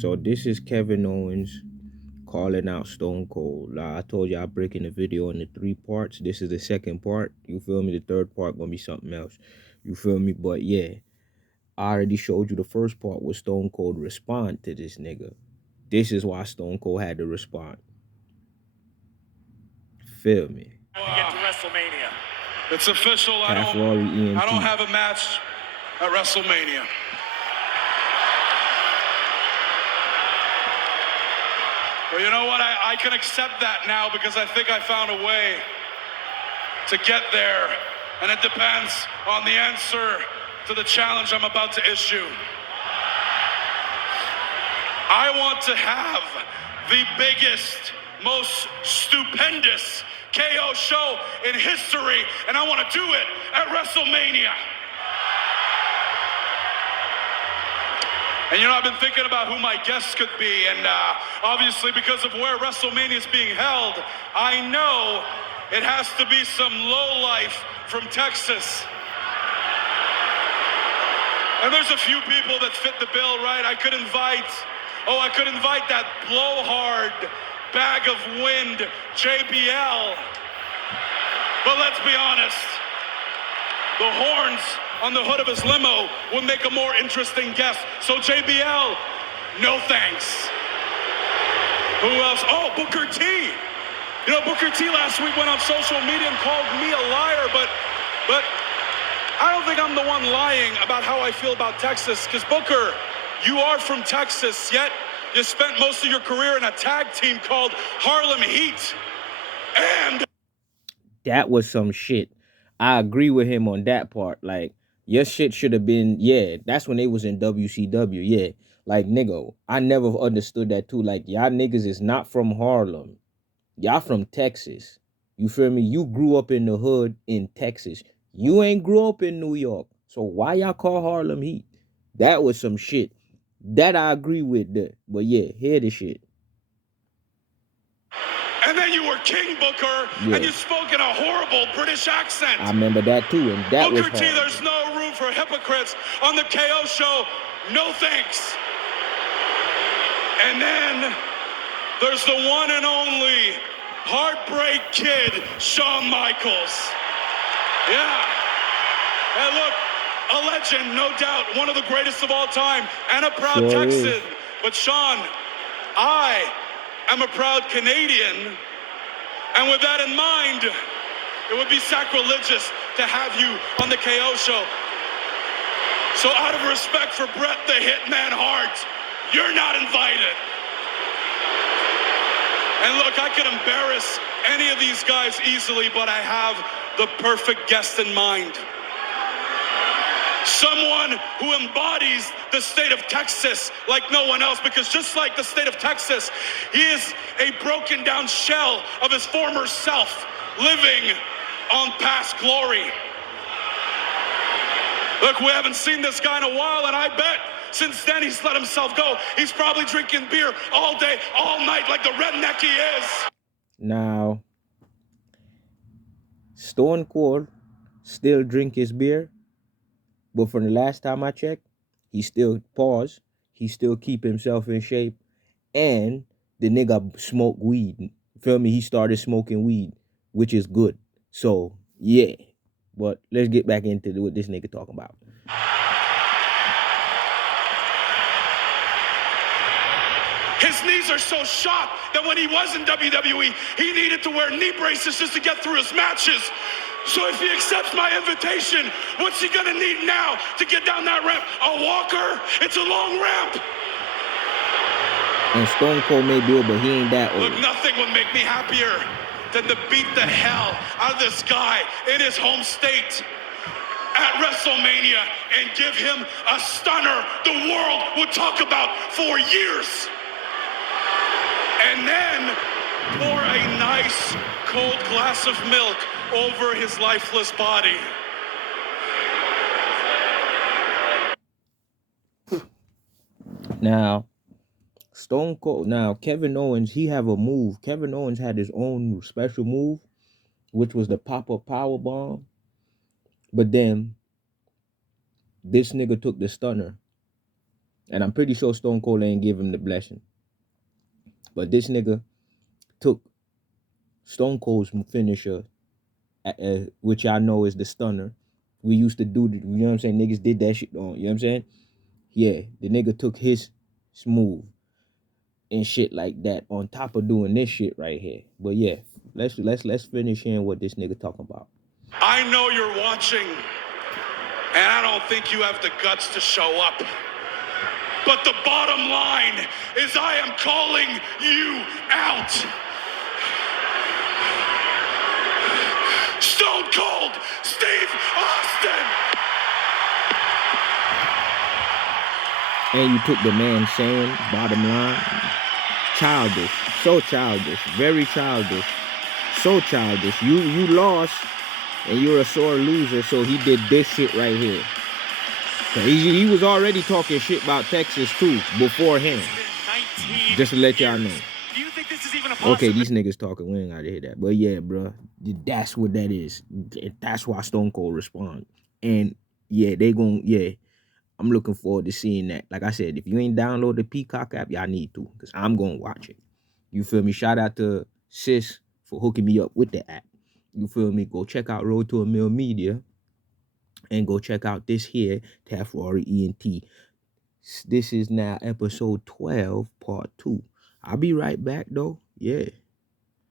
So this is Kevin Owens calling out Stone Cold. Like I told you, I'm breaking the video into 3 parts. This is the second part. You feel me? The third part gonna be something else. You feel me? But yeah, I already showed you the first part where Stone Cold respond to this nigga. This is why Stone Cold had to respond. Feel me? Get to WrestleMania. It's official. I don't have a match at WrestleMania. Well, you know what? I can accept that now because I think I found a way to get there. And it depends on the answer to the challenge I'm about to issue. I want to have the biggest, most stupendous KO show in history, and I want to do it at WrestleMania. And you know, I've been thinking about who my guests could be, and obviously because of where WrestleMania is being held, I know it has to be some lowlife from Texas. And there's a few people that fit the bill, right? I could invite that blowhard bag of wind, JBL. But let's be honest, the horns on the hood of his limo would make a more interesting guest. So JBL, no thanks. Who else? Oh, Booker T. You know, Booker T last week went on social media and called me a liar, but I don't think I'm the one lying about how I feel about Texas, because Booker, you are from Texas, yet you spent most of your career in a tag team called Harlem Heat. And that was some shit. I agree with him on that part. Like, your shit should have been, yeah, that's when they was in WCW, yeah. Like, nigga, I never understood that too. Like, y'all niggas is not from Harlem. Y'all from Texas. You feel me? You grew up in the hood in Texas. You ain't grew up in New York. So why y'all call Harlem Heat? That was some shit. That I agree with that. But yeah, hear the shit. And then you were King Booker, Yeah. and you spoke in a horrible British accent. I remember that too, and that Booker was T, hard. there's no room for hypocrites on the KO show. No thanks. And then there's the one and only Heartbreak Kid, Shawn Michaels. Yeah. And look, a legend, no doubt, one of the greatest of all time, and a proud Sure Texan. is. But Shawn, I am a proud Canadian, and with that in mind, it would be sacrilegious to have you on the KO show. So out of respect for Bret the Hitman Hart, you're not invited. And look, I could embarrass any of these guys easily, but I have the perfect guest in mind. Someone who embodies the state of Texas like no one else, because just like the state of Texas, he is a broken down shell of his former self, living on past glory. Look, we haven't seen this guy in a while, and I bet since then he's let himself go. He's probably drinking beer all day, all night, like the redneck he is. Now, Stone Cold still drink his beer, but from the last time I checked, he still he still keep himself in shape, and the nigga smoke weed. Feel me? He started smoking weed, which is good. So yeah, but let's get back into what this nigga talking about. His knees are so shot that when he was in WWE, he needed to wear knee braces just to get through his matches. So if he accepts my invitation, what's he gonna need now to get down that ramp? A walker? It's a long ramp. And Stone Cold may do it, but he ain't that old. Look, nothing would make me happier than to beat the hell out of this guy in his home state at WrestleMania and give him a stunner the world would talk about for years. And then pour a nice cold glass of milk over his lifeless body. Now, Stone Cold. Now, Kevin Owens, he have a move. Kevin Owens had his own special move, which was the pop-up power bomb. But then, this nigga took the stunner And I'm pretty sure Stone Cold ain't give him the blessing. But this nigga took Stone Cold's finisher, which I know is the stunner. We used to do, you know what I'm saying? Niggas did that shit on, you know what I'm saying? Yeah, the nigga took his smooth and shit like that on top of doing this shit right here. But yeah, let's finish hearing what this nigga talking about. I know you're watching, and I don't think you have the guts to show up. But the bottom line is I am calling you out. Stone Cold Steve Austin. And you took the man saying, bottom line, childish, so childish, very childish, so childish. You lost, and you're a sore loser, so he did this shit right here. He was already talking shit about Texas too beforehand. Just to let y'all know. Do you think this is even a Okay, these niggas talking. We ain't gotta hear that. But yeah, bro, that's what that is. That's why Stone Cold respond. And yeah, I'm looking forward to seeing that. Like I said, if you ain't download the Peacock app, y'all need to, because I'm gonna watch it. You feel me? Shout out to Sis for hooking me up with the app. You feel me? Go check out Road to a Mill Media and go check out this here, Taft Rory ENT. This is now episode 12, part 2. I'll be right back though. Yeah.